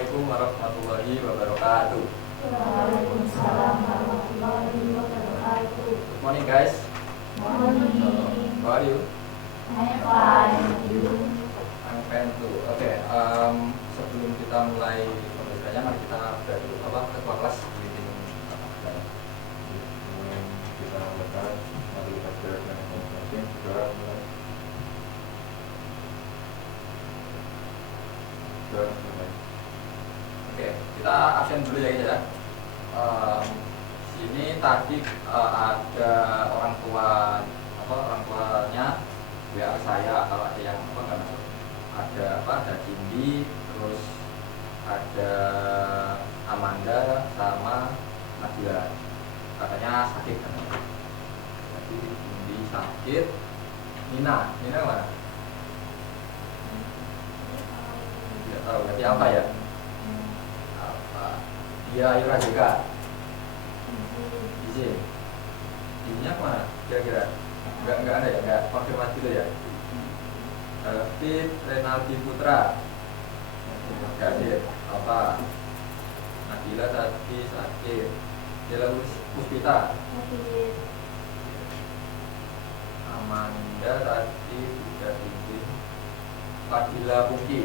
Assalamualaikum warahmatullahi wabarakatuh. Waalaikumsalam warahmatullahi wabarakatuh. Good morning guys. Morning. How are you? I'm fine. You? I'm fine too. Oke, sebelum kita mulai pembelajarannya, mari kita belajar ketua kelas greeting. Kita lakukan mari kita belajar masing-masing segera mulai. Oke, kita absen dulu ya guys ya. Sini tadi ada orang tuanya biar saya kalau ada yang nggak masuk. Ada Cindy, terus ada Amanda sama Nadia. Katanya sakit kan. Jadi Cindy sakit. Nina mana? Tidak tahu. Berarti apa ya? Apa? Dia Ayura juga. Izin. Izinnya kemana? Kira-kira? Enggak ada ya? Enggak konfirmasi dulu ya? David Renaldi Putra. Enggak hadir. Apa? Nabila tadi sakit. Dela Puspita. Amanda tadi sudah izin. Fadila Pungki.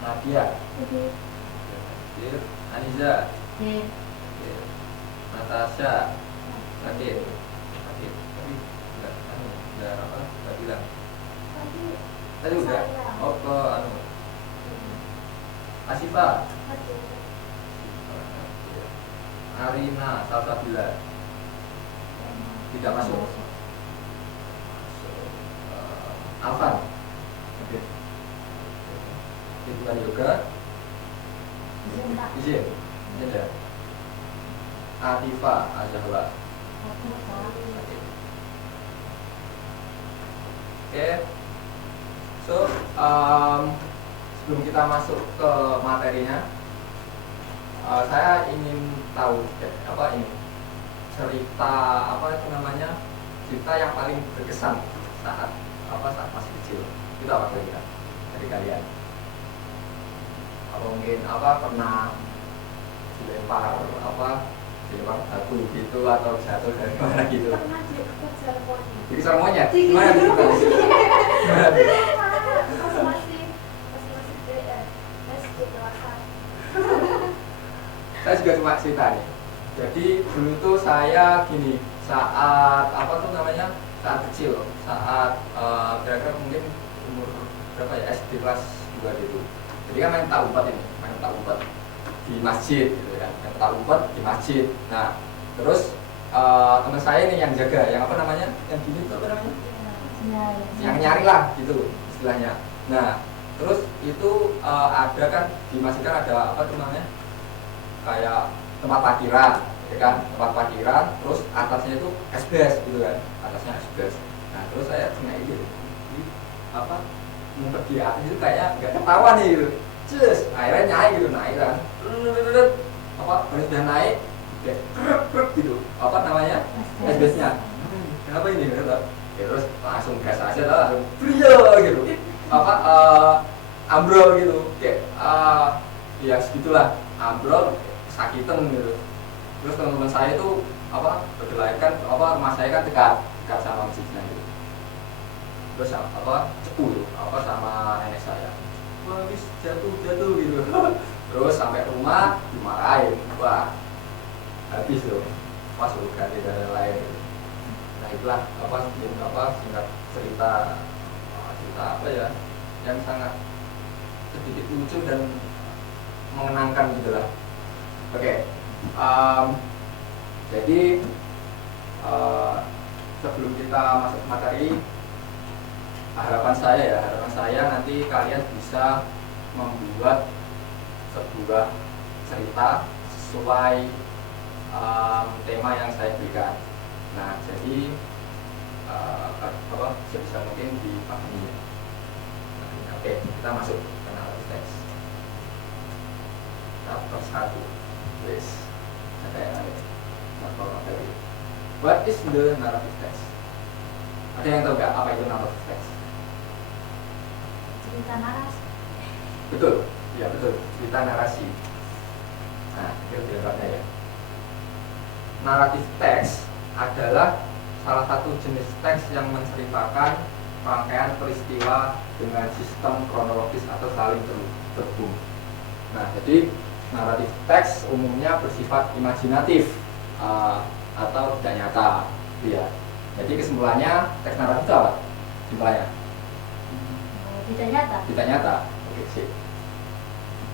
Nadia. Hadir. Aniza. Natasha. Hadir. Tapi enggak apa? Enggak bilang. Tadi udah. Oh ke Asifa. Arina Salsabila. Tidak masuk. Alvan. Oke. Itu yoga. Izin. Ya. Atifa Azahla. Oke. So, sebelum kita masuk ke materinya, saya ingin tahu cerita cerita yang paling berkesan saat masih kecil. Itu apa kira-kira dari kalian? Mungkin pernah dilempar batu gitu atau jatuh dari mana gitu? Pernah dikejar monyet. Dikejar monyet? Gimana gitu? Pas masih SD kelas 1. Saya juga cuma cerita nih. Jadi dulu tuh saya gini, saat saat kecil, saat kira-kira mungkin umur berapa ya, SD kelas 2 gitu. Jadi kan main tak umpet di masjid gitu kan, main tak umpet di masjid. Nah terus teman saya nih yang jaga, yang yang gini tuh yang nyari lah gitu istilahnya. Nah terus itu ada kan di masjid kan ada kayak tempat parkiran, ya kan, tempat parkiran, terus atasnya itu SBS gitu kan, atasnya SBS. Nah terus saya sengaja gitu, ngumpet di atas itu kayak nggak ketahuan nih gitu, akhirnya naik kan, baru sudah naik, kayak krek gitu, SBS-nya, kenapa ini gitu, ya, terus langsung gas aja lah, langsung brio gitu, ambrol gitu, kayak ya segitulah, ambrol, sakitan gitu. Terus teman-teman saya itu berkelaikan, rumah saya kan dekat sama masjidnya gitu. Terus cepu tuh, sama nenek saya. Wah, wis jatuh gitu. Terus sampai rumah dimarahin. Wah, habis tuh. Pas suruh ganti dan lain gitu. Nah, itulah singkat cerita yang sangat sedikit lucu dan mengenangkan gitu lah. Oke. Jadi sebelum kita masuk materi, harapan saya nanti kalian bisa membuat sebuah cerita sesuai tema yang saya berikan. Nah, jadi sebisa mungkin dipahami. Oke, kita masuk ke narrative text. Chapter 1. Yes. Ada yang lain. What is the narrative text? Ada yang tahu nggak apa itu narrative text? Cerita narasi. Betul, ya betul, cerita narasi. Nah, itu dilengkapnya ya. Naratif teks adalah salah satu jenis teks yang menceritakan rangkaian peristiwa dengan sistem kronologis atau saling terhubung. Nah, jadi naratif teks umumnya bersifat imajinatif atau tidak nyata, ya. Jadi kesimpulannya teks naratif itu apa? Kesimpulannya? Tidak nyata. Tidak nyata. Oke, sip.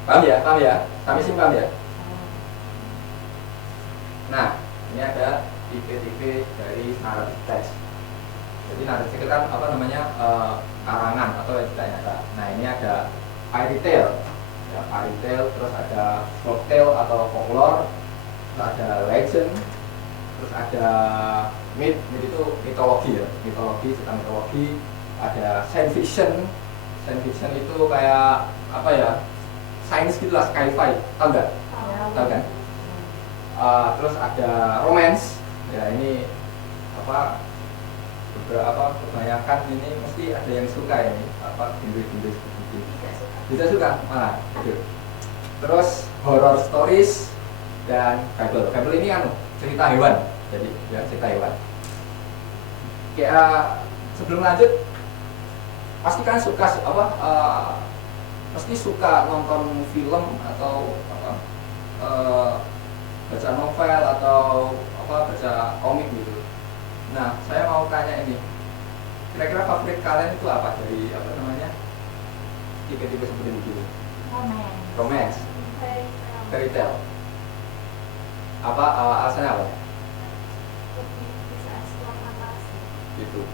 Paham ya? Paham ya? Sampai sini paham ya? Nah, ini ada tipe-tipe dari naratif teks. Jadi naratif itu kan apa namanya karangan atau tidak nyata. Nah, ini ada fairy tale, ya, fairy tale, terus ada folktale atau folklore, terus ada legend, terus ada myth itu mitologi ya, mitologi, cerita mitologi. Ada science fiction. Science fiction itu kayak apa ya? Sains gitulah, sci-fi, tahu nggak? Tahu kan? Terus ada romance, ya ini apa? Beberapa kebanyakan ini mesti ada yang suka ini apa? Hindu seperti itu. Tidak suka, malah. Gitu. Terus horror stories dan fable. Fable ini kan cerita hewan, jadi ya cerita hewan. Kayak sebelum lanjut, pasti kan suka apa? Pasti suka nonton film atau apa, baca novel atau apa, baca komik gitu. Nah, saya mau tanya ini, kira-kira favorit kalian itu apa dari apa namanya tipe-tipe seperti itu? Romance, fairy tale. Apa alasannya apa? Bisa eksplor fantasi. Gitu.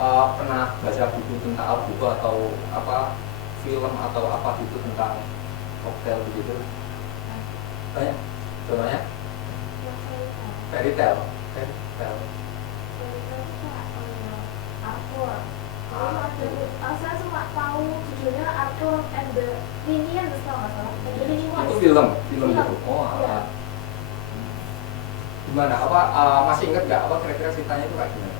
Pernah baca buku tentang buku atau apa film atau apa gitu tentang cocktail begitu? Banyak. Contohnya? Fairy tale. Fairy tale. Saya cuma tahu judulnya Arthur and the Minions, tau nggak salah? The Minions. Itu film gitu. Oh, Iya. Gimana? Apa masih inget nggak? Apa kira-kira ceritanya itu kayak gimana?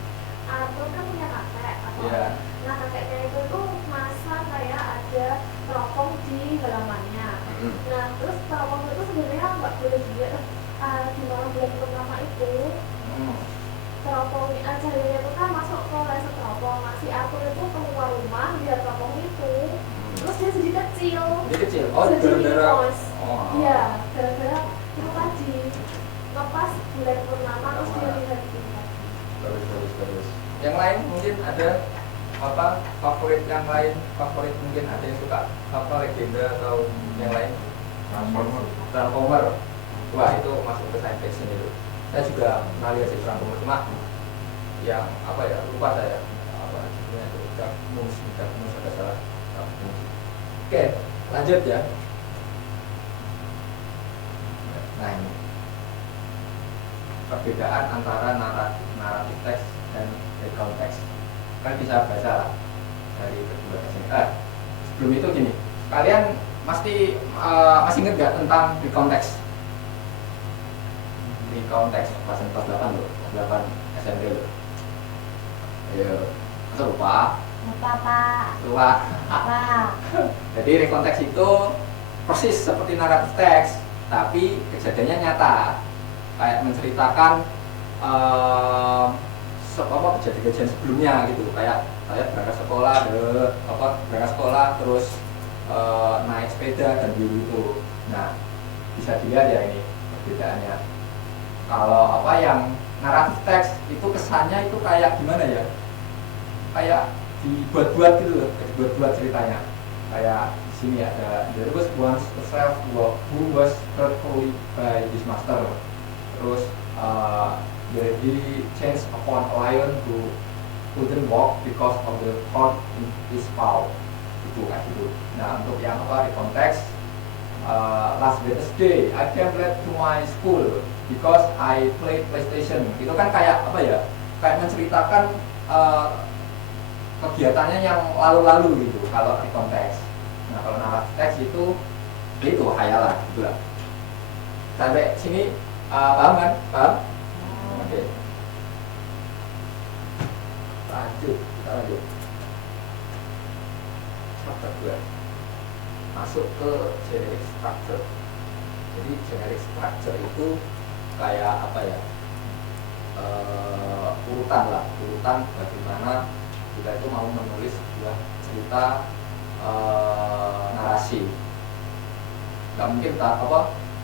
Arthur kan punya kakek. Iya. Nah, kakeknya itu tuh masang kayak ada teropong di halamannya. Nah, terus teropong itu sebenarnya nggak boleh dilihat di malam bulan purnama itu. Teropong cahayanya itu kan masuk ke lensa teropong. Si Arthur itu keluar rumah lihat teropong itu, terus dia jadi kecil. Jadi kecil. Oh, Jadi gara-gara. mos. Oh. Iya, gara-gara itu tadi lepas bulan purnama terus dia lihat itu. Bagus. Yang lain mungkin ada apa favorit yang lain? Favorit mungkin ada yang suka apa legenda atau yang lain? Transformer. Wah, itu masuk ke science fiction itu. Saya juga pernah lihat sih Transformer, cuma yang apa ya, lupa saya apa judulnya itu, Darkmus ada salah. Oke, lanjut ya. Nah, ini perbedaan antara naratif teks dan recount teks. Kan bisa baca lah dari kedua teks ini. Sebelum itu gini, kalian masih ingat nggak tentang recount teks? Recount teks kelas 8 loh, 8 SMP loh. Ayo, masa lupa? Lupa, Pak. Lupa. Pak. Jadi recount teks itu persis seperti naratif teks, tapi kejadiannya nyata. Kayak menceritakan kejadian-kejadian sebelumnya gitu, kayak saya berangkat sekolah terus naik sepeda dan gitu. Nah, bisa dilihat ya ini perbedaannya. Kalau apa yang naratif teks itu kesannya itu kayak gimana ya, kayak dibuat-buat gitu loh, dibuat-buat ceritanya. Kayak di sini ada there was once a slave who was hurtfully by his master. Terus he changed upon a lion who couldn't walk because of the thorn in his paw. Itu kayak gitu. Nah, untuk yang apa di konteks last Wednesday I came late to my school because I played PlayStation. Itu kan kayak apa ya? Kayak menceritakan kegiatannya yang lalu-lalu gitu kalau di konteks. Nah, kalau naratif teks itu hayalan gitu lah. Sampai sini paham kan? Paham? Oke. Kita lanjut. Chapter 2. masuk ke generic structure. Jadi generic structure itu kayak apa ya, urutan bagaimana kita itu mau menulis sebuah cerita narasi. Nggak mungkin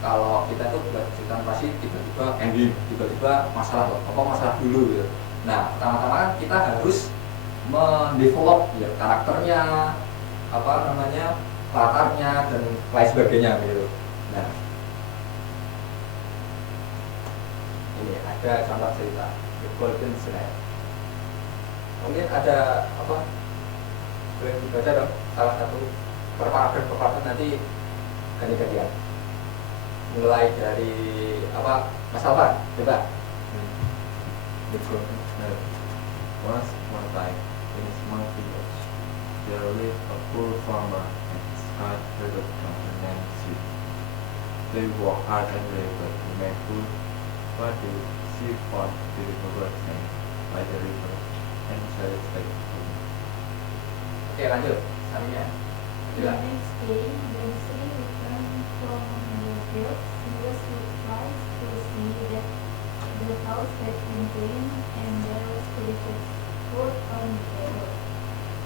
kalau kita tuh buat cerita narasi tiba-tiba ending, tiba-tiba masalah dulu gitu. Nah, pertama-tama kan kita harus mendevelop ya karakternya, latarnya dan lain sebagainya gitu. Nah, ini ada contoh cerita The Golden Snake. Mungkin ada boleh dibaca dong salah satu per paragraf nanti ganti-gantian. Mulai dari Mas Alvan, coba. The Golden Snake. Once upon a time, in a small village, there lived a poor farmer and his kind hearted daughter named Sue. They worked hard and labor to make food. One day, she found a beautiful bird snake by the river and decided to take it home. Oke, lanjut. Saminya. The next day, when she returned from the field, she was surprised to see that the house had been cleaned and there was delicious food on the table.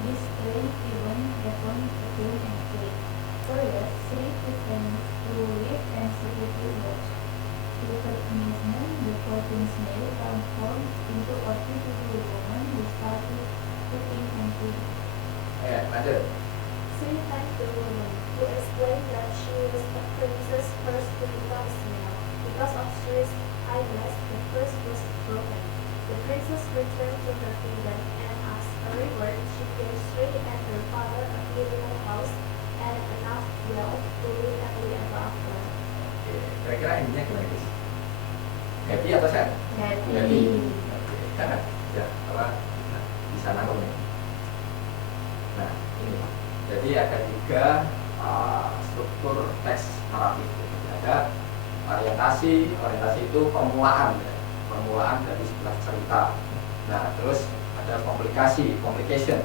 This strange event happened again and again. Further, she pretended to live and secretly watch. To her amazement, the golden snail transformed into a beautiful woman who started cooking and cleaning. Lanjut. She thanked the woman, who explained that she was the princess first to become snail. Because of Shrey's eyeglass, the first was broken. The princess returned to her kingdom, and as a reward, she gave Shrey and her father a beautiful house and enough wealth to live happily ever after. Oke, kira-kira intinya gimana guys? Happy atau sad? Happy. Oke, karena ya bisa nangkep nih. Nah, ini jadi ada 3 struktur teks naratif. Ada orientasi itu permulaan dari sebuah cerita. Nah, terus ada complication.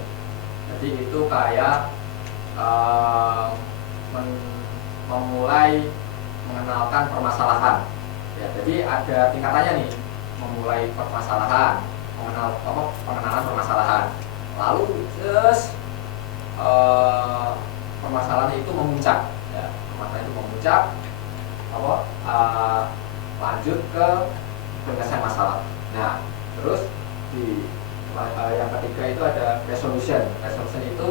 Jadi itu kayak memulai mengenalkan permasalahan. Ya, jadi ada tingkatannya nih, memulai permasalahan, pengenalan permasalahan. Lalu terus permasalahan itu memuncak. Ya, permasalahan itu memuncak. Lanjut ke penyelesaian masalah. Nah, terus yang ketiga itu ada resolution itu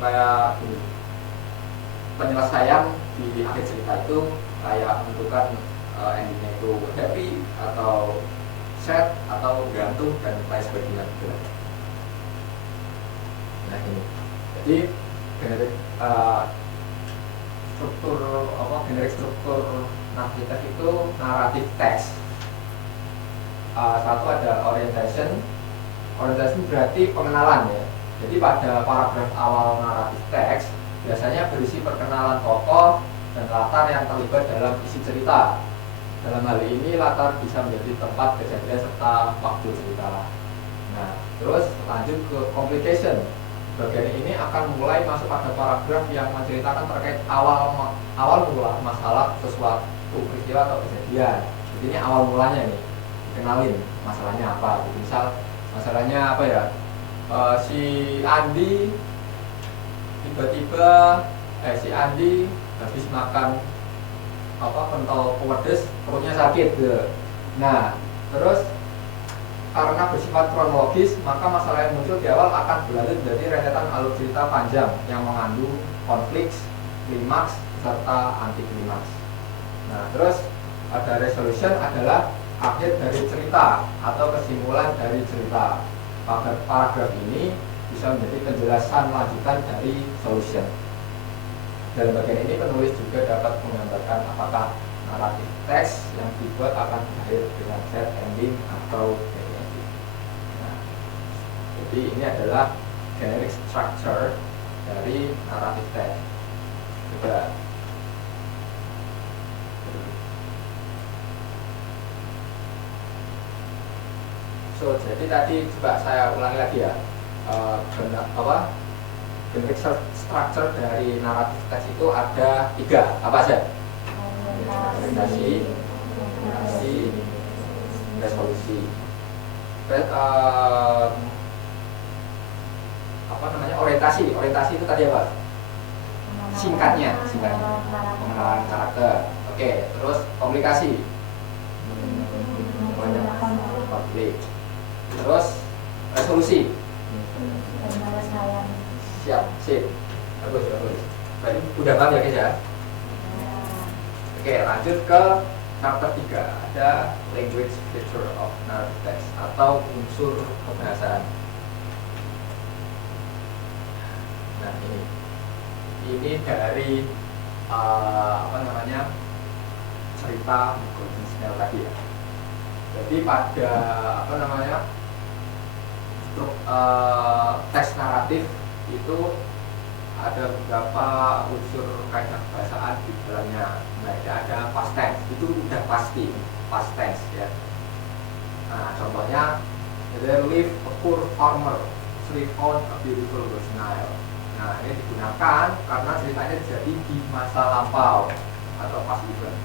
kayak gini, penyelesaian di akhir cerita itu kayak menentukan endingnya itu happy atau sad atau gantung dan lain sebagainya gitu. Nah, ini jadi generic struktur narratif itu naratif teks. Satu ada orientation berarti pengenalan ya. Jadi pada paragraf awal naratif teks biasanya berisi perkenalan tokoh dan latar yang terlibat dalam isi cerita. Dalam hal ini latar bisa menjadi tempat kejadian serta waktu cerita. Nah, terus lanjut ke complication. Bagian ini akan mulai masuk pada paragraf yang menceritakan terkait awal mula masalah sesuatu peristiwa atau kejadian. Jadi ini awal mulanya nih, kenalin masalahnya apa. Jadi misal masalahnya apa ya? Si Andi tiba-tiba si Andi habis makan pentol pedes, perutnya sakit gitu. Nah, terus karena bersifat kronologis, maka masalah yang muncul di awal akan berlanjut menjadi rentetan alur cerita panjang yang mengandung konflik, klimaks, serta anti klimaks. Nah, terus ada resolution adalah akhir dari cerita atau kesimpulan dari cerita. Pada paragraf ini bisa menjadi penjelasan lanjutan dari solution. Dalam bagian ini penulis juga dapat menggambarkan apakah naratif teks yang dibuat akan berakhir dengan sad ending atau happy ending. Nah, jadi ini adalah generic structure dari naratif teks. Coba. Jadi tadi coba saya ulangi lagi ya. basic structure dari naratif teks itu ada 3, apa aja? Orientasi, narasi, resolusi. Terus, apa namanya, orientasi itu tadi apa? Singkatnya pengenalan karakter. Oke, terus komunikasi, konflik. Terus resolusi. Siap, sip. Bagus. Berarti udah paham ya guys ya? Oke, lanjut ke chapter 3. Ada language feature of narrative text atau unsur kebahasaan. Nah, ini dari apa namanya, cerita Golden Snail tadi ya. Jadi pada apa namanya, teks naratif itu ada beberapa unsur kaidah kebahasaan di dalamnya. Nah, ada past tense, itu udah pasti past tense ya. Nah, contohnya, there lived a poor farmer, he found a beautiful golden Nile. Nah, ini digunakan karena ceritanya terjadi di masa lampau atau past event.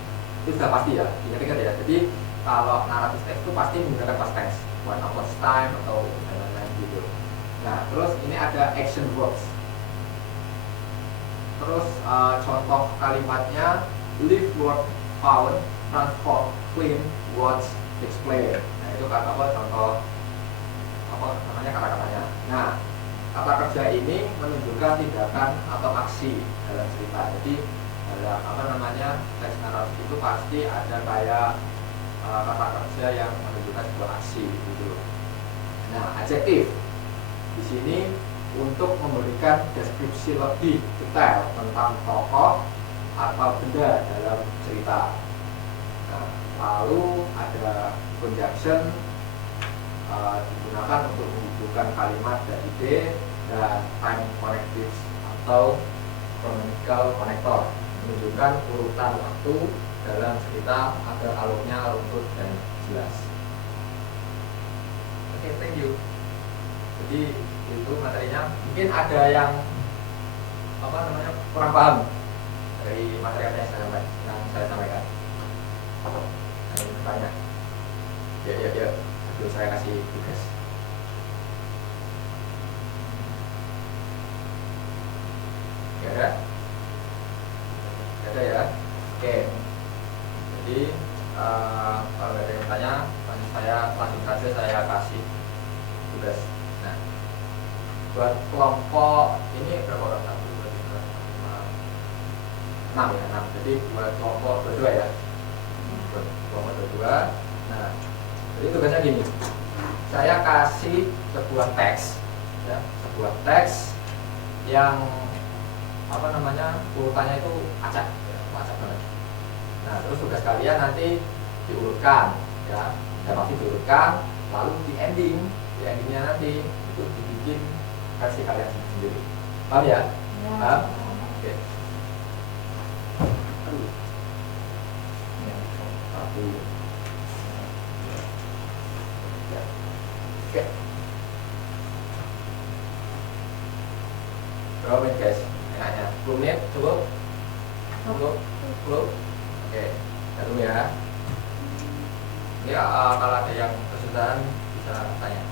Itu sudah pasti ya, ingat-ingat ya. Jadi kalau naratif teks itu pasti menggunakan past tense, one upon a time atau lain-lain gitu. Nah, terus ini ada action verbs. Terus contoh kalimatnya, live, work, found, transform, clean, watch, explain. Nah, itu kata apa, contoh apa namanya, kata-katanya. Nah, kata kerja ini menunjukkan tindakan atau aksi dalam cerita. Jadi dalam apa namanya, teks naratif itu pasti ada kayak kata kerja yang menunjukkan sebuah aksi gitu. Nah, adjektif di sini untuk memberikan deskripsi lebih detail tentang tokoh atau benda dalam cerita. Nah, lalu ada conjunction, digunakan untuk menghubungkan kalimat dan ide, dan time connectives atau chronological connector, menunjukkan urutan waktu dalam cerita agar alurnya runtut dan jelas. Oke, thank you. Jadi itu materinya. Mungkin ada yang apa namanya, kurang paham dari materi apa yang saya sampaikan. Ada yang bertanya? Ya. Sebelum saya kasih tugas. Ya ada? Ada ya? Oke. Jadi kalau ada yang bertanya, saya langsung saja saya kasih tugas. Nah, buat kelompok ini berapa orang? 1, 2, 3, 4, 5, 6 ya, 6. Jadi buat kelompok berdua ya. Buat kelompok berdua. Nah, jadi tugasnya gini. Saya kasih sebuah teks ya, sebuah teks yang apa namanya, urutannya itu acak ya, acak banget. Nah, terus tugas kalian nanti diurutkan ya, pasti diurutkan, lalu di endingnya nanti itu dibikin versi kalian sendiri. Paham ya? Paham? Oke. Oke. Berapa menit guys? Enaknya 10 menit cukup? 10? Oke, satu ya. Ini kalau ada yang kesusahan bisa tanya.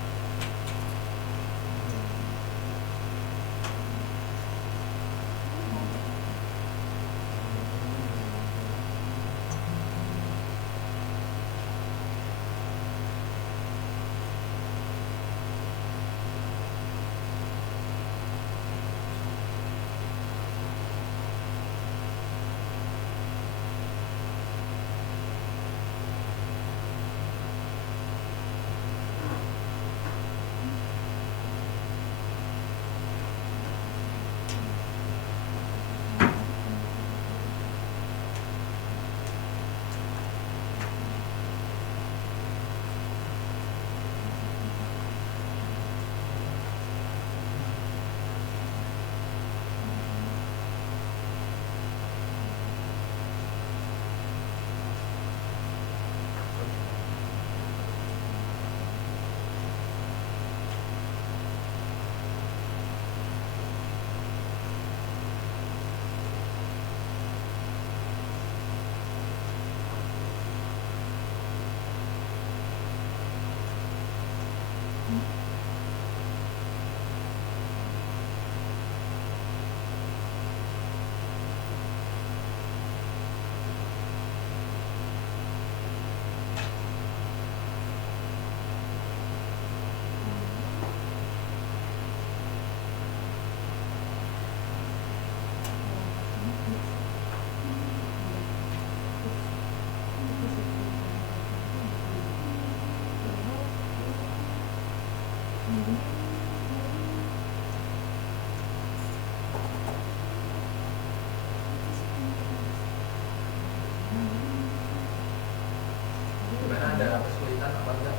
kesulitan apa enggak?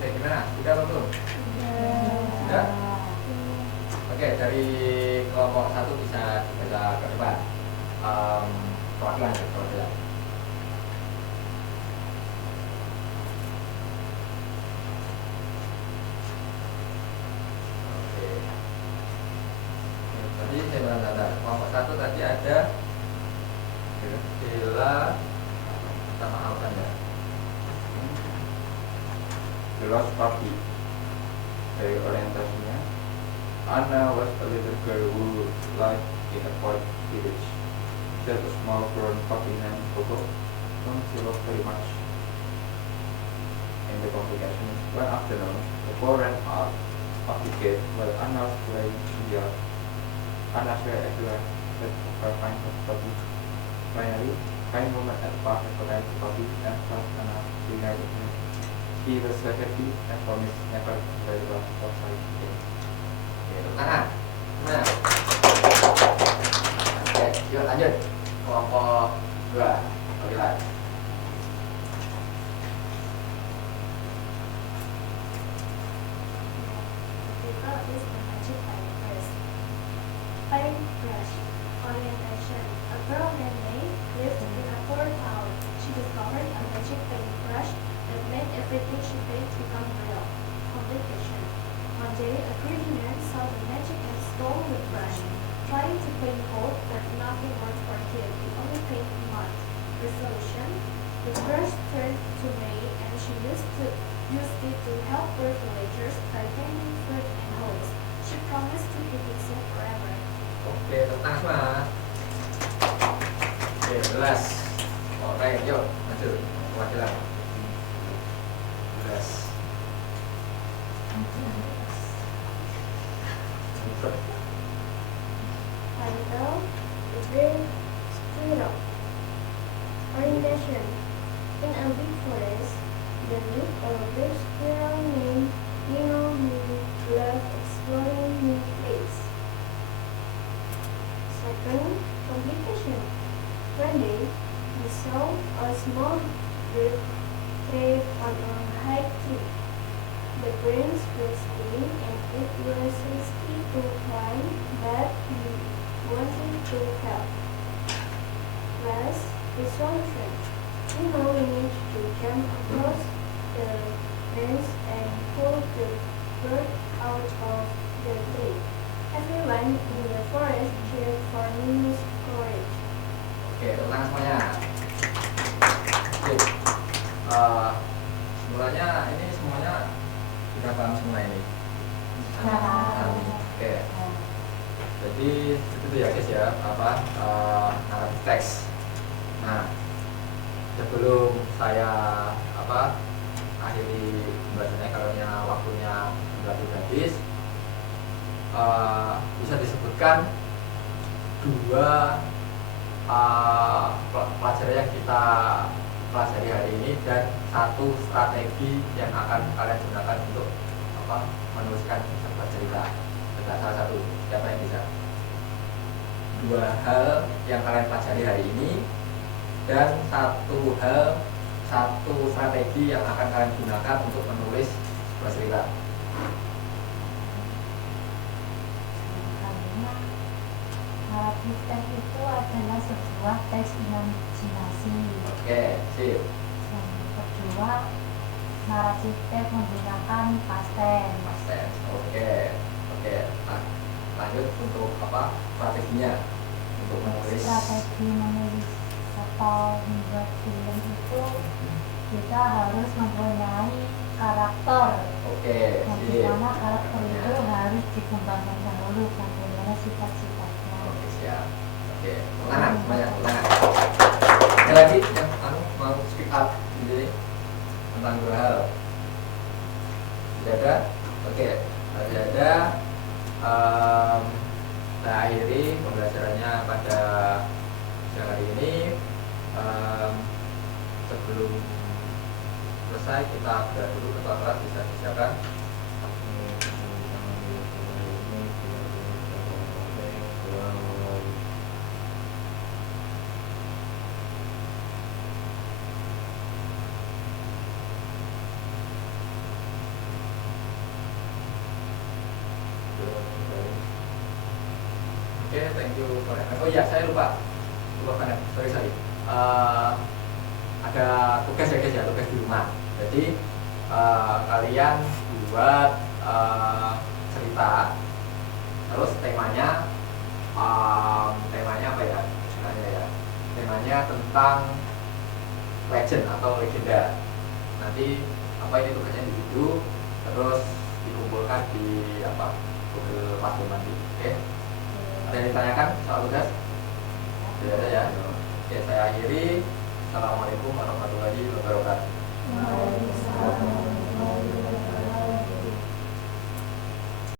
Oke, gimana? Sudah apa belum? Sudah? Oke, dari kelompok 1 bisa dibaca ke depan. Perwakilan. Oke. Tadi saya bilang ada kelompok 1 tadi ada Bella sama Alvan ya. The Lost Puppy. Dari orientasinya, Anna was a little girl who lived in a poor village. She had a small brown puppy named Coco, whom she loved very much. In the complications, one afternoon, the boy ran out of the gate while Anna was playing in the yard. Anna shared everywhere that her find the puppy. Finally, kind woman at the park recognized the puppy and felt Anna reunited with him. He was so happy and promised never to very well outside again. Tangan. Nah. Oke, yuk lanjut. Kelompok 2. Perwakilan. People is the magic paintbrush. Orientation. A girl named May lived in a poor town. She discovered a magic paintbrush that made everything she painted become real. Complication. One day, a greedy man saw the magic and stole the brush. Trying to paint gold, but nothing worked for him. He only painted mud. Resolution. The brush turned to May, and she used it to help poor villagers by painting food and homes. She promised to keep it safe forever. Oke, tentang semua. Oke, 11. Oke, yuk lanjut. Perwakilan. 11. Title: The Green Squirrel. Orientation: in a big forest, there lived a big squirrel named Nino who loved exploring new places. Second, complication. One day, he saw a small bird trap on a high tree. The branch was thin and it was risky to climb, but he wanted to help. Last, resolution. Nino managed to jump across the branch and pull the bird out of the tree. Everyone in the forest cheered for Nino's courage. Oke, tenang semuanya. Oke. Mulanya ini semuanya sudah paham semua ini. Oke. Jadi itu ya guys ya, naratif teks. Nah, sebelum saya akhiri pembahasannya, karena waktunya sudah habis, bisa disebutkan 2 pelajaran yang kita pelajari hari ini dan 1 strategi yang akan kalian gunakan untuk menuliskan sebuah cerita. Tidak salah satu, siapa yang bisa? 2 hal yang kalian pelajari hari ini dan 1 strategi yang akan kalian gunakan untuk menulis sebuah cerita. Naratif teks itu adalah sebuah teks imajinasi. Oke, sip. Yang kedua, narasi teks menggunakan past tense. Past tense. Oke. Nah, lanjut untuk apa strateginya untuk menulis. Strategi menulis atau membuat film itu kita harus mempunyai karakter. Oke, Yang sip. dimana karakter itu harus dikembangkan dahulu bagaimana sifat-sifatnya. Oke, siap. Oke, tangan semuanya, tangan. Ada lagi yang mau speak up jadi tentang dua hal. Tidak ada? Oke, tidak ada. Kita akhiri pembelajarannya pada siang hari ini. Sebelum selesai kita bedah dulu ketua kelas bisa disiapkan. Oke, thank you for that. Oh iya, saya lupa banget. Sorry. Ada tugas ya guys ya, tugas di rumah. Jadi kalian buat cerita, terus temanya apa ya? Istilahnya ya. Temanya tentang legend atau legenda. Nanti apa ini tugasnya di video, terus dikumpulkan di Google Classroom nanti. Oke. Ada yang ditanyakan soal tugas? Tidak ada ya. Oke, saya akhiri. Assalamualaikum warahmatullahi wabarakatuh. Waalaikumsalam warahmatullahi wabarakatuh.